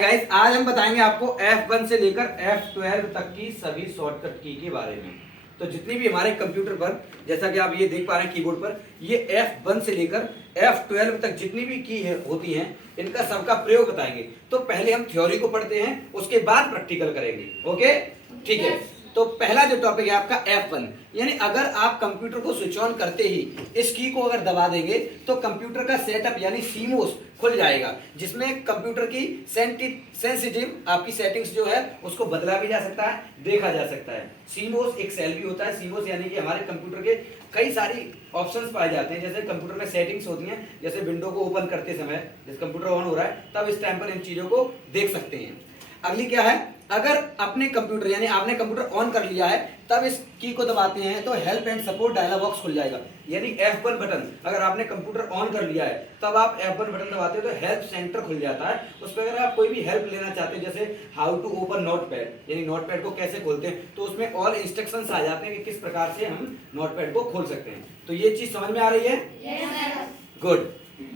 Guys आज हम बताएंगे आपको F1 से लेकर F12 तक की सभी शॉर्टकट की के बारे में। तो जितनी भी हमारे कंप्यूटर पर, जैसा कि आप ये देख पा रहे हैं कीबोर्ड पर, ये F1 से लेकर F12 तक जितनी भी की होती हैं, इनका सबका प्रयोग बताएंगे। तो पहले हम थ्योरी को पढ़ते हैं, उसके बाद प्रैक्टिकल करेंगे। ओके, ठीक है। तो पहला जो टॉपिक है आपका F1, यानी अगर आप कंप्यूटर को स्विच ऑन करते ही इस की को अगर दबा देंगे तो कंप्यूटर का सेटअप यानी सीमोस खुल जाएगा, जिसमें कंप्यूटर की सेंसिटिव आपकी सेटिंग्स जो है उसको बदला भी जा सकता है, देखा जा सकता है। सीमोस एक सेल भी होता है। सीमोस यानी कि हमारे कंप्यूटर के कई सारी ऑप्शंस पाए जाते हैं। जैसे कंप्यूटर में सेटिंग्स होती हैं, जैसे विंडो को ओपन करते समय जब कंप्यूटर ऑन हो रहा है तब इस टाइम पर इन चीजों को देख सकते हैं। अगली क्या है, अगर अपने कंप्यूटर यानी आपने कंप्यूटर ऑन कर लिया है तब इस की को दबाते हैं तो help and support dialog box खुल जाएगा। यानी F1 बटन अगर आपने कंप्यूटर ऑन कर लिया है तब आप F1 बटन दबाते हो तो हेल्प सेंटर खुल जाता है। उस पर अगर आप कोई भी हेल्प लेना चाहते हैं, जैसे हाउ टू ओपन नोटपैड यानी नोटपैड को कैसे खोलते हैं, तो उसमें ऑल इंस्ट्रक्शंस आ जाते हैं कि किस प्रकार से हम नोटपैड को खोल सकते हैं। तो ये चीज समझ में आ रही है? गुड।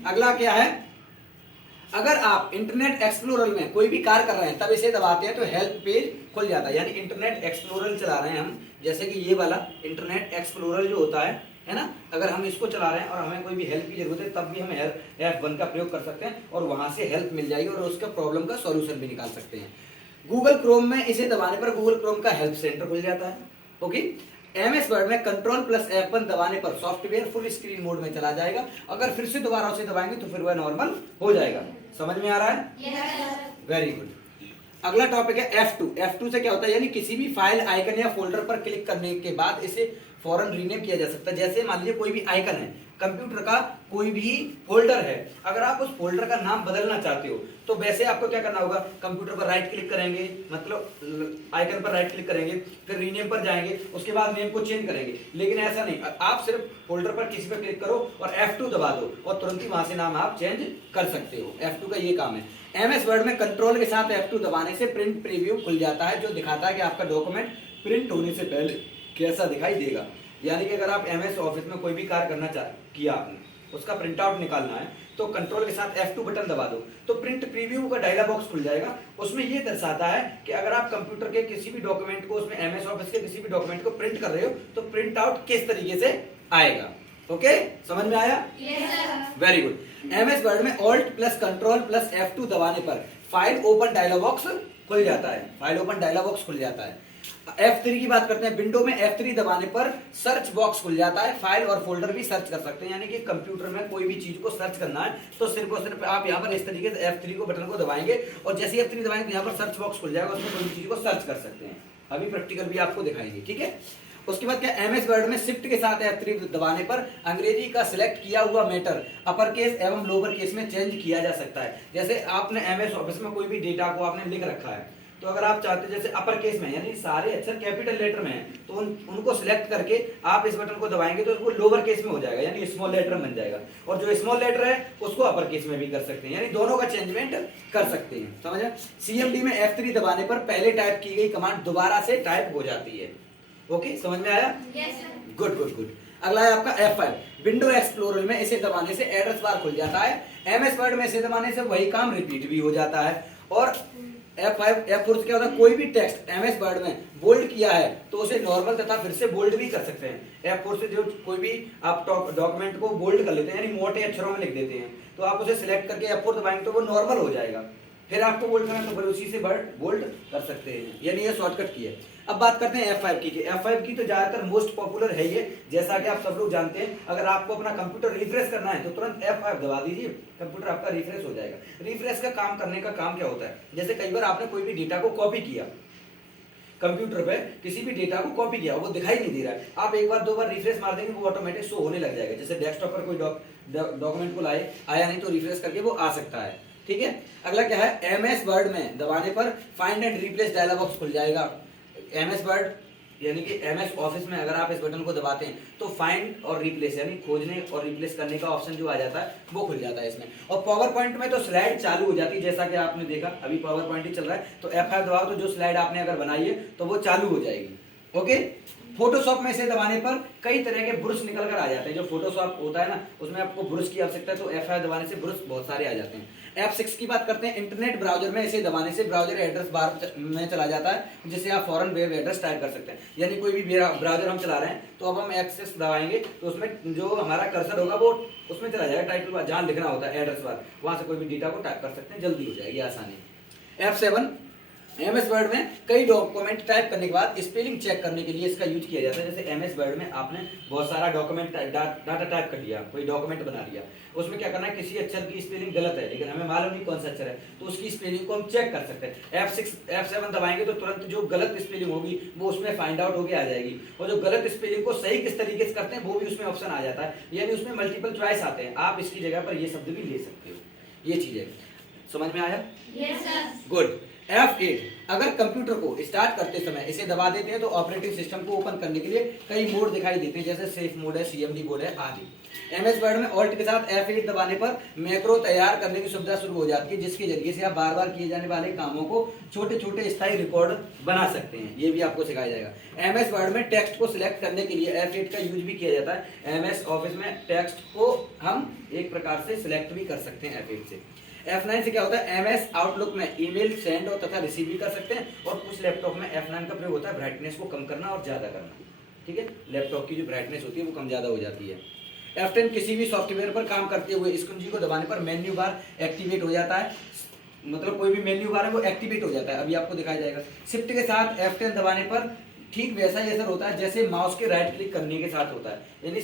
अगला क्या है, अगर आप इंटरनेट एक्सप्लोरर में कोई भी कार्य कर रहे हैं तब इसे दबाते हैं तो हेल्प पेज खुल जाता है। यानी इंटरनेट एक्सप्लोरर चला रहे हैं हम, जैसे कि ये वाला इंटरनेट एक्सप्लोरर जो होता है ना, अगर हम इसको चला रहे हैं और हमें कोई भी हेल्प की जरूरत है तब भी हम F1 का प्रयोग कर सकते हैं और वहां से हेल्प मिल जाएगी और उसका प्रॉब्लम का सॉल्यूशन भी निकाल सकते हैं। गूगल क्रोम में इसे दबाने पर गूगल क्रोम का हेल्प सेंटर खुल जाता है। ओके, MS वर्ड में कंट्रोल प्लस F1 दबाने पर सॉफ्टवेयर फुल स्क्रीन मोड में चला जाएगा। अगर फिर से दोबारा उसे दबाएंगे तो फिर वह नॉर्मल हो जाएगा। समझ में आ रहा है? Very good. अगला टॉपिक है F2। F2 से क्या होता है, यानी किसी भी फाइल आइकन या फोल्डर पर क्लिक करने के बाद इसे फौरन रीनेम किया जा सकता है। जैसे मान लीजिए कोई भी आइकन है, कंप्यूटर का कोई भी फोल्डर है, अगर आप उस फोल्डर का नाम बदलना चाहते हो तो वैसे आपको क्या करना होगा, कंप्यूटर पर राइट क्लिक करेंगे, मतलब आइकन पर राइट क्लिक करेंगे, फिर रीनेम पर जाएंगे, उसके बाद नेम को चेंज करेंगे। लेकिन ऐसा नहीं, आप सिर्फ फोल्डर पर किसी पर क्लिक करो और F2 दबा दो और तुरंत ही वहां से नाम आप चेंज कर सकते हो। F2 का ये काम है। MS वर्ड में कंट्रोल के साथ F2 दबाने से प्रिंट प्रीव्यू खुल जाता है, जो दिखाता है कि आपका डॉक्यूमेंट प्रिंट होने से पहले कैसा दिखाई देगा। यानी कि अगर आप MS ऑफिस में कोई भी कार्य करना किया आपने, उसका प्रिंट आउट निकालना है तो कंट्रोल के साथ F2 बटन दबा दो तो प्रिंट प्रीव्यू का डायलॉग बॉक्स खुल जाएगा। उसमें ये दर्शाता है कि अगर आप कंप्यूटर के किसी भी डॉक्यूमेंट को, उसमें MS ऑफिस के किसी भी डॉक्यूमेंट को प्रिंट कर रहे हो तो प्रिंट आउट किस तरीके से आएगा। ओके, समझ में आया? Very good. MS वर्ड में alt plus control plus F2 दबाने पर फाइल ओपन डायलॉग बॉक्स खुल जाता है। फाइल ओपन डायलॉग बॉक्स खुल जाता है। F3 की बात करते हैं। विंडो में F3 दबाने पर सर्च बॉक्स खुल जाता है। फाइल और फोल्डर भी सर्च कर सकते हैं। यानी कि कंप्यूटर में कोई भी चीज को सर्च करना है तो सिर्फ और सिर्फ आप यहाँ पर इस तरीके से F3 को बटन को दबाएंगे और जैसे F3 दबाएंगे तो यहाँ पर सर्च बॉक्स खुल जाएगा, उसमें कोई भी चीज को सर्च कर सकते हैं। अभी प्रैक्टिकल भी आपको दिखाएंगे, ठीक है। उसके बाद क्या, MS वर्ड में शिफ्ट के साथ F3 दबाने पर अंग्रेजी का सिलेक्ट किया हुआ मैटर अपर केस एवं लोअर केस में चेंज किया जा सकता है। जैसे आपने MS ऑफिस में कोई भी डेटा को आपने लिख रखा है तो अगर आप चाहते हैं जैसे अपर केस में यानी सारे अक्षर कैपिटल लेटर में हैं तो उनको सिलेक्ट करके आप इस बटन को दबाएंगे तो वो लोअर केस में हो जाएगा, यानी स्मॉल लेटर बन जाएगा। और जो स्मॉल लेटर है उसको अपर केस में भी कर सकते हैं, यानी दोनों का चेंजमेंट कर सकते हैं। समझा? CMD में F3 दबाने पर पहले टाइप की गई कमांड दोबारा से टाइप हो जाती है। ओके, समझ में आया? Good good good. अगला है आपका F5। विंडो एक्सप्लोरर में इसे दबाने से एड्रेस बार खुल जाता है। MS वर्ड में इसे दबाने से वही काम रिपीट भी हो जाता है। और F4 से क्या होता है, कोई भी टेक्स्ट MS वर्ड में बोल्ड किया है तो उसे नॉर्मल तथा फिर से बोल्ड भी कर सकते हैं। F4 से जो कोई भी आप डॉक्यूमेंट को बोल्ड कर लेते हैं, यानी मोटे अक्षरों में लिख देते हैं, तो आप उसे सिलेक्ट करके F4 दबाएंगे तो वो नॉर्मल हो जाएगा। फिर आपको बोल्ड करना तो फिर उसी से बोल्ड कर सकते हैं, यानी ये शॉर्टकट की है। अब बात करते हैं F5 की। F5 की तो ज्यादातर मोस्ट पॉपुलर है ये, जैसा कि आप सब लोग जानते हैं। अगर आपको अपना कंप्यूटर रिफ्रेश करना है तो तुरंत F5 दबा दीजिए, कंप्यूटर आपका रिफ्रेश हो जाएगा। रिफ्रेश का काम करने का काम क्या होता है, जैसे कई बार आपने कोई भी डेटा को कॉपी किया, कंप्यूटर पे किसी भी डेटा को कॉपी किया, वो दिखाई नहीं दे रहा है, आप एक बार दो बार रिफ्रेश मार देंगे वो ऑटोमेटिक शो होने लग जाएगा। जैसे डेस्कटॉप पर कोई डॉक्यूमेंट को आया नहीं तो रिफ्रेश करके वो आ सकता है, ठीक है। अगला क्या है, MS वर्ड में दबाने पर find and replace dialog box खुल जाएगा। MS वर्ड यानी कि MS ऑफिस में अगर आप इस बटन को दबाते हैं तो फाइंड और रिप्लेस यानी खोजने और रिप्लेस करने का ऑप्शन जो आ जाता है वो खुल जाता है इसमें। और पावर पॉइंट में तो स्लाइड चालू हो जाती है, जैसा कि आपने देखा अभी पावर पॉइंट ही चल रहा है तो F5 दबाओ तो जो स्लाइड आपने अगर बनाई है तो वो चालू हो जाएगी। ओके, फोटोशॉप में इसे दबाने पर कई तरह के ब्रश निकल कर आ जाते हैं। जो फोटोशॉप होता है ना उसमें आपको ब्रश की आवश्यकता है, तो F5 दबाने से ब्रश बहुत सारे आ जाते हैं। F6 की बात करते हैं, इंटरनेट ब्राउजर में इसे दबाने से ब्राउजर एड्रेस बार में चला जाता है, जिससे आप फौरन वेब एड्रेस टाइप कर सकते हैं। यानी कोई भी ब्राउजर हम चला रहे हैं तो अब हम F6 दबाएंगे तो उसमें जो हमारा कर्सर होगा वो उसमें चला जाएगा, टाइटल बार जहां लिखना होता है एड्रेस बार, वहां से कोई भी डेटा को टाइप कर सकते हैं, जल्दी हो जाएगी आसानी। F7 MS वर्ड में कई डॉक्यूमेंट टाइप करने के बाद स्पेलिंग चेक करने के लिए इसका यूज किया जाता है। जैसे MS वर्ड में आपने बहुत सारा डॉक्यूमेंट डाटा टाइप कर लिया, कोई डॉक्यूमेंट बना लिया, उसमें क्या करना है, किसी अक्षर की स्पेलिंग गलत है लेकिन हमें मालूम नहीं कौन सा अक्षर है, तो उसकी स्पेलिंग को हम चेक कर सकते हैं। F7 दबाएंगे तो तुरंत जो गलत स्पेलिंग होगी वो उसमें फाइंड आउट होकर आ जाएगी, और जो गलत स्पेलिंग को सही किस तरीके से करते हैं वो भी उसमें ऑप्शन आ जाता है, यानी उसमें मल्टीपल चॉइस आते हैं, आप इसकी जगह पर ये शब्द भी ले सकते हो। ये चीज है, समझ में आया? Yes sir. गुड। F8 अगर कंप्यूटर को स्टार्ट करते समय इसे दबा देते हैं तो ऑपरेटिंग सिस्टम को ओपन करने के लिए कई मोड दिखाई देते हैं, जैसे सेफ मोड है, CMD मोड है आदि। MS वर्ड में ऑल्ट के साथ F8 दबाने पर मैक्रो तैयार करने की सुविधा शुरू हो जाती है, जिसके जरिए से आप बार बार किए जाने वाले कामों को छोटे छोटे स्थायी रिकॉर्ड बना सकते हैं। ये भी आपको सिखाया जाएगा। MS वर्ड में टेक्स्ट को सिलेक्ट करने के लिए F8 का यूज भी किया जाता है। MS ऑफिस में टेक्स्ट को हम एक प्रकार से सिलेक्ट भी कर सकते हैं F8 से। F9 से क्या होता है, MS आउटलुक में ईमेल सेंड और तथा रिसीव भी कर सकते हैं, और कुछ लैपटॉप में F9 का प्रयोग होता है ब्राइटनेस को कम करना और ज्यादा करना। ठीक है, लैपटॉप की जो ब्राइटनेस होती है वो कम ज्यादा हो जाती है। F10 किसी भी सॉफ्टवेयर पर काम करते हुए इस कुंजी को दबाने पर मेन्यू बार एक्टिवेट हो जाता है, मतलब कोई भी मेन्यू बार है वो एक्टिवेट हो जाता है, अभी आपको दिखाया जाएगा। शिफ्ट के साथ F10 दबाने पर ठीक वैसा ही असर होता है जैसे माउस के राइट क्लिक करने के साथ होता है, यानी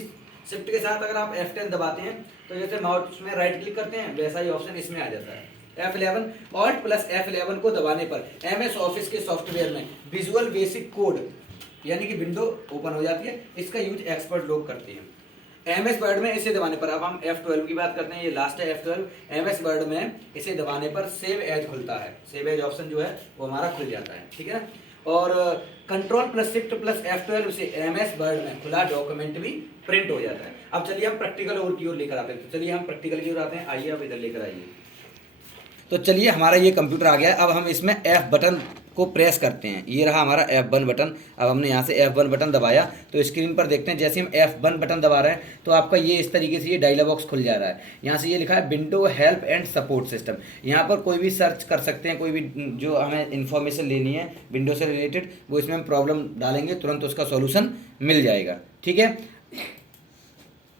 शिफ्ट के साथ अगर आप F10 दबाते हैं तो जैसे माउस में राइट क्लिक करते हैं वैसा ही ऑप्शन इसमें आ जाता है। F11 Alt प्लस F11 को दबाने पर MS ऑफिस के सॉफ्टवेयर में विजुअल बेसिक कोड यानी कि विंडो ओपन हो जाती है, इसका यूज एक्सपर्ट लोग करते हैं। MS वर्ड में इसे दबाने पर, अब हम F12 की बात करते हैं, ये लास्ट है F12। MS वर्ड में इसे दबाने पर सेव एज खुलता है, सेव एज ऑप्शन जो है वो हमारा खुल जाता है, ठीक है ना। और control plus shift plus F12 से MS वर्ड में खुला डॉक्यूमेंट भी प्रिंट हो जाता है। अब चलिए हम प्रैक्टिकल और की ओर लेकर आते हैं, तो चलिए हम प्रैक्टिकल की ओर आते हैं, आइए आप इधर लेकर आइए। तो चलिए हमारा ये कंप्यूटर आ गया है, अब हम इसमें F बटन को प्रेस करते हैं, ये रहा हमारा F1 बटन। अब हमने यहाँ से F1 बटन दबाया तो स्क्रीन पर देखते हैं जैसे हम F1 बटन दबा रहे हैं तो आपका ये इस तरीके से ये डायलॉग बॉक्स खुल जा रहा है। यहाँ से ये लिखा है window help and support system, यहाँ पर कोई भी सर्च कर सकते हैं, कोई भी जो हमें इन्फॉर्मेशन लेनी है विंडो से रिलेटेड वो इसमें हम प्रॉब्लम डालेंगे तुरंत उसका सॉल्यूशन मिल जाएगा, ठीक है।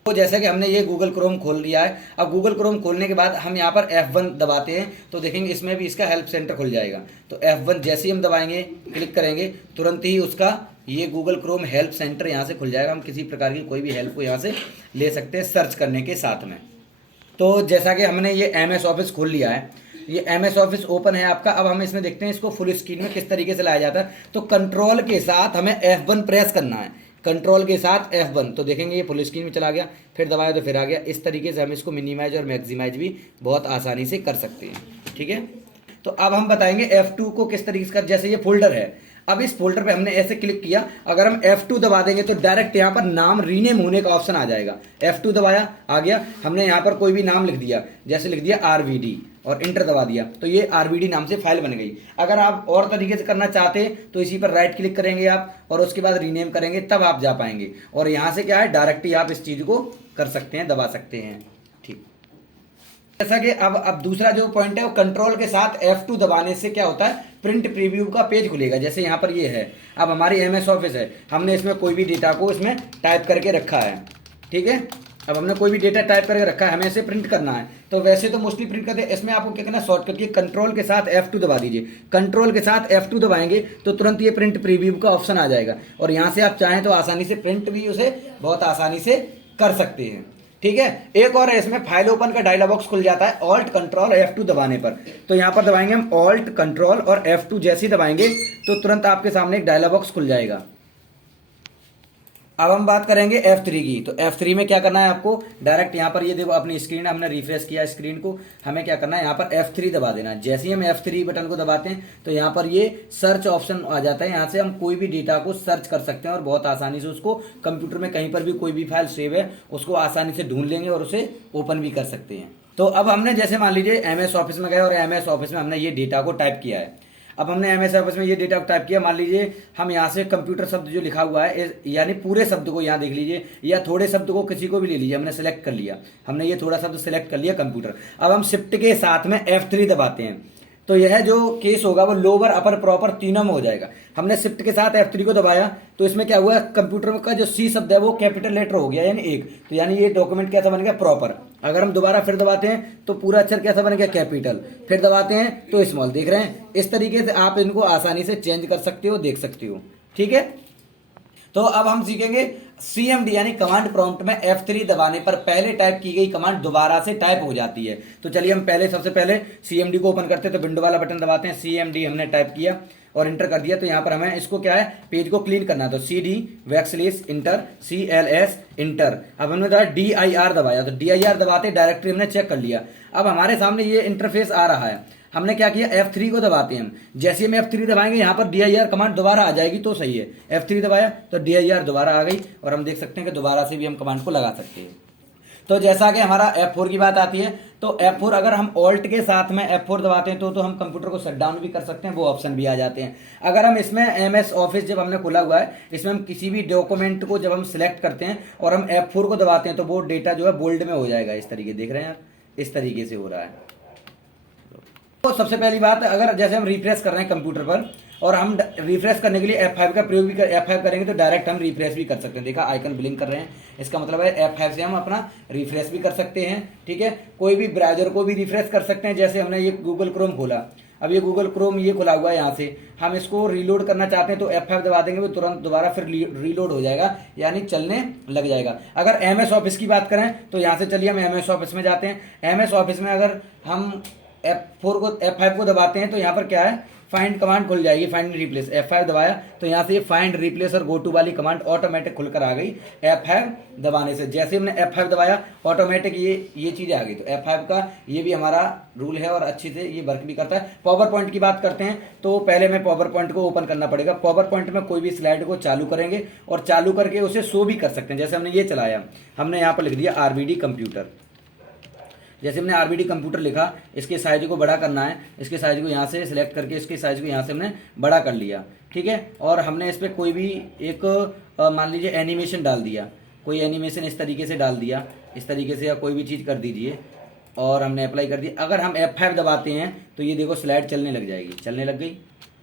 तो जैसा कि हमने ये गूगल क्रोम खोल लिया है, अब गूगल क्रोम खोलने के बाद हम यहाँ पर F1 दबाते हैं तो देखेंगे इसमें भी इसका हेल्प सेंटर खुल जाएगा। तो F1 जैसे ही हम दबाएंगे, क्लिक करेंगे, तुरंत ही उसका ये गूगल क्रोम हेल्प सेंटर यहाँ से खुल जाएगा। हम किसी प्रकार की कोई भी हेल्प को यहाँ से ले सकते हैं सर्च करने के साथ में। तो जैसा कि हमने ये MS ऑफिस खोल लिया है, ये MS ऑफिस ओपन है आपका। अब हम इसमें देखते हैं इसको फुल स्क्रीन में किस तरीके से लाया जाता है। तो कंट्रोल के साथ हमें F1 प्रेस करना है, कंट्रोल के साथ F1, तो देखेंगे ये फुल स्क्रीन में चला गया, फिर दबाया तो फिर आ गया। इस तरीके से हम इसको मिनिमाइज और मैक्सिमाइज भी बहुत आसानी से कर सकते हैं, ठीक है। तो अब हम बताएंगे F2 को किस तरीके से कर, जैसे ये फोल्डर है, अब इस फोल्डर पे हमने ऐसे क्लिक किया, अगर हम F2 दबा देंगे तो डायरेक्ट यहाँ पर नाम रीनेम होने का ऑप्शन आ जाएगा। F2 दबाया, आ गया, हमने यहाँ पर कोई भी नाम लिख दिया, जैसे लिख दिया RVD और इंटर दबा दिया तो ये RVD नाम से फाइल बन गई। अगर आप और तरीके से करना चाहते हैं तो इसी पर राइट क्लिक करेंगे आप और उसके बाद रीनेम करेंगे, तब आप जा पाएंगे। और यहाँ से क्या है, डायरेक्ट ही आप इस चीज को कर सकते हैं, दबा सकते हैं, ठीक। जैसा कि अब दूसरा जो पॉइंट है वो कंट्रोल के साथ F2 दबाने से क्या होता है, प्रिंट प्रीव्यू का पेज खुलेगा। जैसे यहाँ पर ये है, अब हमारी MS ऑफिस है, हमने इसमें कोई भी डेटा को इसमें टाइप करके रखा है, ठीक है। अब हमने कोई भी डेटा टाइप करके रखा है, हमें इसे प्रिंट करना है, तो वैसे तो मोस्टली प्रिंट करते हैं, इसमें आपको क्या करना है, शॉर्टकट की कंट्रोल के साथ F2 दबा दीजिए। कंट्रोल के साथ F2 दबाएंगे तो तुरंत ये प्रिंट प्रीव्यू का ऑप्शन आ जाएगा और यहाँ से आप चाहें तो आसानी से प्रिंट भी उसे बहुत आसानी से कर सकते हैं, ठीक है। एक और है, इसमें फाइल ओपन का डायलॉग बॉक्स खुल जाता है ऑल्ट कंट्रोल F2 दबाने पर। तो यहाँ पर दबाएंगे हम ऑल्ट कंट्रोल और F2, जैसे ही दबाएंगे तो तुरंत आपके सामने एक डायलॉग बॉक्स खुल जाएगा। अब हम बात करेंगे F3 की। तो F3 में क्या करना है आपको, डायरेक्ट यहाँ पर ये देखो अपनी स्क्रीन, हमने रिफ्रेश किया स्क्रीन को, हमें क्या करना है, यहाँ पर F3 दबा देना है। जैसे ही हम F3 बटन को दबाते हैं तो यहाँ पर ये सर्च ऑप्शन आ जाता है, यहाँ से हम कोई भी डेटा को सर्च कर सकते हैं और बहुत आसानी से उसको कंप्यूटर में कहीं पर भी कोई भी फाइल सेव है उसको आसानी से ढूंढ लेंगे और उसे ओपन भी कर सकते हैं। तो अब हमने जैसे मान लीजिए MS ऑफिस में गए और MS ऑफिस में हमने ये डेटा को टाइप किया है। अब हमने एमएस ऑफिस में ये डेटा टाइप किया, मान लीजिए हम यहाँ से कंप्यूटर शब्द जो लिखा हुआ है यानी पूरे शब्द को यहाँ देख लीजिए, या थोड़े शब्द को किसी को भी ले लीजिए, हमने सेलेक्ट कर लिया, हमने ये थोड़ा शब्द सेलेक्ट कर लिया कंप्यूटर। अब हम शिफ्ट के साथ में F3 दबाते हैं तो यह जो केस होगा वो लोअर अपर प्रॉपर तीनों में हो जाएगा। हमने शिफ्ट के साथ F3 को दबाया तो इसमें क्या हुआ, कंप्यूटर का जो C शब्द है वो कैपिटल लेटर हो गया यानी एक, तो यानी ये डॉक्यूमेंट कैसा बन गया, प्रॉपर। अगर हम दोबारा फिर दबाते हैं तो पूरा अक्षर कैसा बन गया, कैपिटल, फिर दबाते हैं तो स्मॉल। देख रहे हैं, इस तरीके से आप इनको आसानी से चेंज कर सकते हो, देख सकते हो। ठीक है, तो अब हम सीखेंगे CMD यानी कमांड प्रॉम्प्ट में F3 दबाने पर पहले टाइप की गई कमांड दोबारा से टाइप हो जाती है। तो चलिए हम सबसे पहले CMD को ओपन करते हैं, तो विंडो वाला बटन दबाते हैं, CMD हमने टाइप किया और इंटर कर दिया। तो यहाँ पर हमें इसको क्या है, पेज को क्लीन करना है, तो CD backslash inter CLS inter. अब हमने DIR दबाया, तो DIR दबाते डायरेक्टरी हमने चेक कर लिया। अब हमारे सामने ये इंटरफेस आ रहा है, हमने क्या किया, F3 को दबाते हैं हम। जैसे हम F3 दबाएंगे यहाँ पर DIR कमांड दोबारा आ जाएगी, तो सही है। F3 दबाया तो DIR दोबारा आ गई और हम देख सकते हैं कि दोबारा से भी हम कमांड को लगा सकते हैं। तो जैसा कि हमारा F4 की बात आती है, तो F4 अगर हम ऑल्ट के साथ में F4 दबाते हैं तो हम कंप्यूटर को शट डाउन भी कर सकते हैं, वो ऑप्शन भी आ जाते हैं। अगर हम इसमें MS ऑफिस जब हमने खोला हुआ है, इसमें हम किसी भी डॉक्यूमेंट को जब हम सिलेक्ट करते हैं और हम F4 को दबाते हैं तो वो डेटा जो है बोल्ड में हो जाएगा, इस तरीके, देख रहे हैं आप, इस तरीके से हो रहा है। तो सबसे पहली बात, अगर जैसे हम रिफ्रेश कर रहे हैं कंप्यूटर पर और हम रिफ्रेश करने के लिए F5 का प्रयोग भी F5 करेंगे तो डायरेक्ट हम रिफ्रेश भी कर सकते हैं। देखा, आइकन ब्लिंक कर रहे हैं, इसका मतलब है F5 से हम अपना रिफ्रेश भी कर सकते हैं। ठीक है, कोई भी ब्राउजर को भी रिफ्रेश कर सकते हैं। जैसे हमने ये गूगल क्रोम खोला, अब ये गूगल क्रोम ये खुला हुआ है, यहाँ से हम इसको रीलोड करना चाहते हैं तो F5 दबा देंगे, वो तुरंत दोबारा फिर रीलोड हो जाएगा यानी चलने लग जाएगा। अगर MS ऑफिस की बात करें तो यहाँ से चलिए हम MS ऑफिस में जाते हैं। MS ऑफिस में अगर हम F5 को दबाते हैं तो यहाँ पर क्या है, फाइंड कमांड खुल जाएगी, फाइंड रिप्लेस। F5 दबाया तो यहाँ से फाइंड रिप्लेस और गो टू वाली कमांड ऑटोमेटिक खुलकर आ गई F5 दबाने से। जैसे हमने F5 दबाया ऑटोमेटिक ये चीजें आ गई। तो F5 का ये भी हमारा रूल है और अच्छी से ये वर्क भी करता है। पावर पॉइंट की बात करते हैं तो पहले में पावर पॉइंट को ओपन करना पड़ेगा। पावर पॉइंट में कोई भी स्लाइड को चालू करेंगे और चालू करके उसे शो भी कर सकते हैं। जैसे हमने ये चलाया, हमने यहाँ पर लिख दिया RBD कंप्यूटर। जैसे हमने RBD कंप्यूटर लिखा, इसके साइज को बड़ा करना है, इसके साइज को यहाँ से सिलेक्ट करके इसके साइज को यहाँ से हमने बड़ा कर लिया। ठीक है, और हमने इस पर कोई भी एक मान लीजिए एनिमेशन डाल दिया, कोई एनिमेशन इस तरीके से डाल दिया, इस तरीके से, या कोई भी चीज़ कर दीजिए और हमने अप्लाई कर दिया। अगर हम F5 दबाते हैं तो ये देखो स्लाइड चलने लग जाएगी, चलने लग गई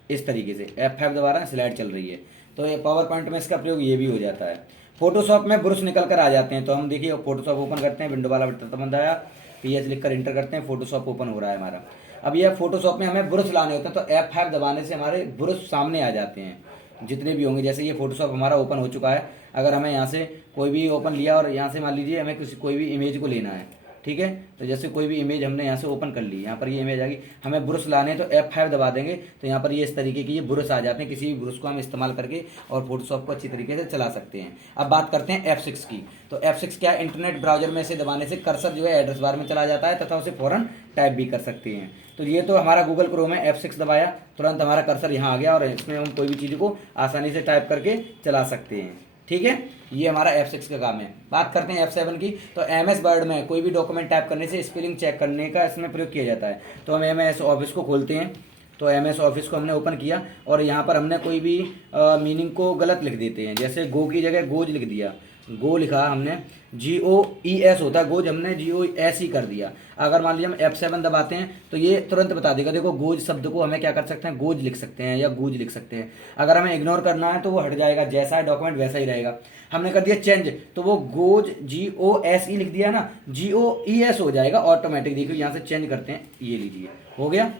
इस तरीके से। F5 दबा रहे हैं, स्लाइड चल रही है। तो ये पावर पॉइंट में इसका प्रयोग ये भी हो जाता है। फोटोशॉप में ब्रश निकल कर आ जाते हैं, तो हम देखिए फोटोशॉप ओपन करते हैं, विंडो वाला बटन बंद आया, PS लिखकर इंटर करते हैं, फोटोशॉप ओपन हो रहा है हमारा। अब यह फोटोशॉप में हमें ब्रश लाने होते हैं तो F5 दबाने से हमारे ब्रश सामने आ जाते हैं जितने भी होंगे। जैसे ये फोटोशॉप हमारा ओपन हो चुका है, अगर हमें यहाँ से कोई भी ओपन लिया और यहाँ से मान लीजिए हमें कोई भी इमेज को लेना है, ठीक है, तो जैसे कोई भी इमेज हमने यहाँ से ओपन कर ली, यहाँ पर ये इमेज आ गई, हमें ब्रश लाने तो F5 दबा देंगे तो यहाँ पर ये इस तरीके की ये ब्रश आ जाते हैं। किसी भी ब्रश को हम इस्तेमाल करके और फोटोशॉप को अच्छी तरीके से चला सकते हैं। अब बात करते हैं F6 की। तो F6 क्या है, इंटरनेट ब्राउजर में से दबाने से कर्सर जो है एड्रेस बार में चला जाता है तथा उसे फौरन टाइप भी कर सकते हैं। तो ये तो हमारा गूगल क्रोम है, F6 दबाया तुरंत हमारा कर्सर यहाँ आ गया और इसमें हम कोई भी चीज़ को आसानी से टाइप करके चला सकते हैं। ठीक है, ये हमारा F6 का काम है। बात करते हैं F7 की। तो MS वर्ड में कोई भी डॉक्यूमेंट टाइप करने से स्पेलिंग चेक करने का इसमें प्रयोग किया जाता है। तो हम MS ऑफिस को खोलते हैं, तो MS ऑफिस को हमने ओपन किया और यहाँ पर हमने कोई भी मीनिंग को गलत लिख देते हैं। जैसे गो की जगह गोज लिख दिया, गो लिखा हमने, GOES होता है गोज, हमने GOS ही कर दिया। अगर मान लीजिए हम F7 दबाते हैं तो ये तुरंत बता देगा। देखो गोज शब्द को हमें क्या कर सकते हैं, गोज लिख सकते हैं या गूज लिख सकते हैं। अगर हमें इग्नोर करना है तो वो हट जाएगा, जैसा है डॉक्यूमेंट वैसा ही रहेगा। हमने कर दिया चेंज तो वो गोज GOSE लिख दिया ना, GOES हो जाएगा ऑटोमेटिक। देखिए यहाँ से चेंज करते हैं, ये लीजिए हो गया,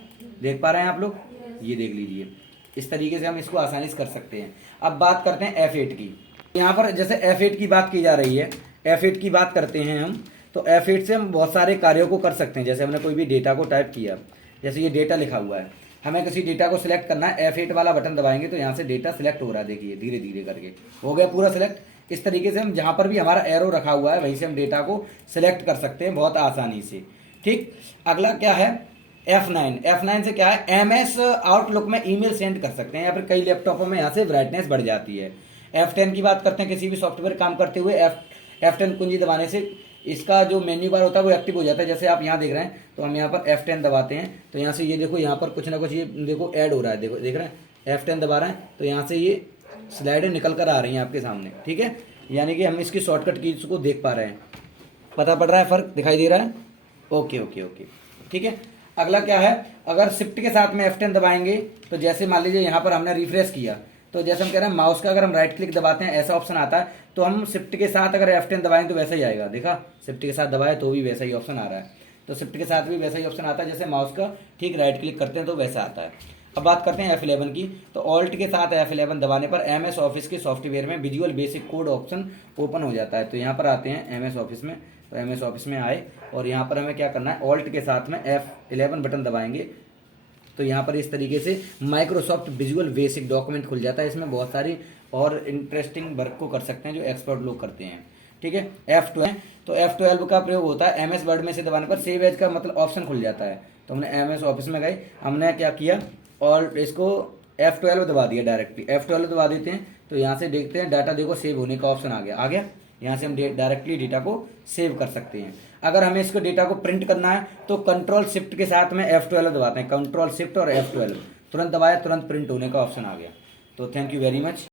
देख पा रहे हैं आप लोग, ये देख लीजिए। इस तरीके से हम इसको आसानी से कर सकते हैं। अब बात करते हैं F8 की। यहाँ पर जैसे F8 की बात की जा रही है, F8 की बात करते हैं हम, तो F8 से हम बहुत सारे कार्यों को कर सकते हैं। जैसे हमने कोई भी डेटा को टाइप किया, जैसे ये डेटा लिखा हुआ है, हमें किसी डेटा को सिलेक्ट करना है, F8 वाला बटन दबाएंगे तो यहाँ से डेटा सिलेक्ट हो रहा है, देखिए धीरे धीरे करके हो गया पूरा सिलेक्ट। इस तरीके से हम जहाँ पर भी हमारा एरो रखा हुआ है वहीं से हम डेटा को सिलेक्ट कर सकते हैं बहुत आसानी से। ठीक, अगला क्या है F9 से क्या है, MS आउटलुक में ईमेल सेंड कर सकते हैं या फिर कई लैपटॉपों में यहाँ से ब्राइटनेस बढ़ जाती है। F10 की बात करते हैं, किसी भी सॉफ्टवेयर काम करते हुए F10 कुंजी दबाने से इसका जो मेन्यू बार होता है वो एक्टिव हो जाता है। जैसे आप यहाँ देख रहे हैं, तो हम यहाँ पर F10 दबाते हैं तो यहाँ से ये देखो, यहाँ पर कुछ ना कुछ ये देखो ऐड हो रहा है, देखो देख रहे हैं, F10 दबा रहे हैं तो यहाँ से ये स्लाइडें निकल कर आ रही हैं आपके सामने, ठीक है। यानी कि हम इसकी शॉर्टकट कीज को देख पा रहे हैं, पता पड़ रहा है, फर्क दिखाई दे रहा है। ओके ओके ओके, ठीक है। अगला क्या है, अगर शिफ्ट के साथ में F10 दबाएंगे तो जैसे मान लीजिए यहाँ पर हमने रिफ्रेश किया, तो जैसे हम कह रहे हैं माउस का अगर हम राइट क्लिक दबाते हैं ऐसा ऑप्शन आता है, तो हम शिफ्ट के साथ अगर F10 दबाएं तो वैसा ही आएगा। देखा, शिफ्ट के साथ दबाए तो भी वैसा ही ऑप्शन आ रहा है, तो शिफ्ट के साथ भी वैसा ही ऑप्शन आता है, जैसे माउस का ठीक राइट क्लिक करते हैं तो वैसा आता है। अब बात करते हैं F11 की, तो ऑल्ट के साथ F11 दबाने पर MS ऑफिस के सॉफ्टवेयर में visual basic code option open हो जाता है। तो यहाँ पर आते हैं MS ऑफिस में, तो MS ऑफिस में आए और यहाँ पर हमें क्या करना है, ऑल्ट के साथ में F11 बटन दबाएंगे तो यहाँ पर इस तरीके से माइक्रोसॉफ्ट विजुअल बेसिक डॉक्यूमेंट खुल जाता है। इसमें बहुत सारी और इंटरेस्टिंग वर्क को कर सकते हैं जो एक्सपर्ट लोग करते हैं, ठीक है। F12, तो F12 का प्रयोग होता है MS वर्ड में से दबाने पर सेव एज का मतलब ऑप्शन खुल जाता है। तो हमने MS ऑफिस में गए, हमने क्या किया और इसको F12 दबा दिया, डायरेक्टली F12 दबा देते हैं तो यहाँ से देखते हैं डाटा, देखो सेव होने का ऑप्शन आ गया। यहाँ से हम डायरेक्टली डेटा को सेव कर सकते हैं। अगर हमें इसको डेटा को प्रिंट करना है तो कंट्रोल शिफ्ट के साथ में F12 दबाते हैं, कंट्रोल शिफ्ट और F12 तुरंत दबाया, तुरंत प्रिंट होने का ऑप्शन आ गया। तो थैंक यू वेरी मच।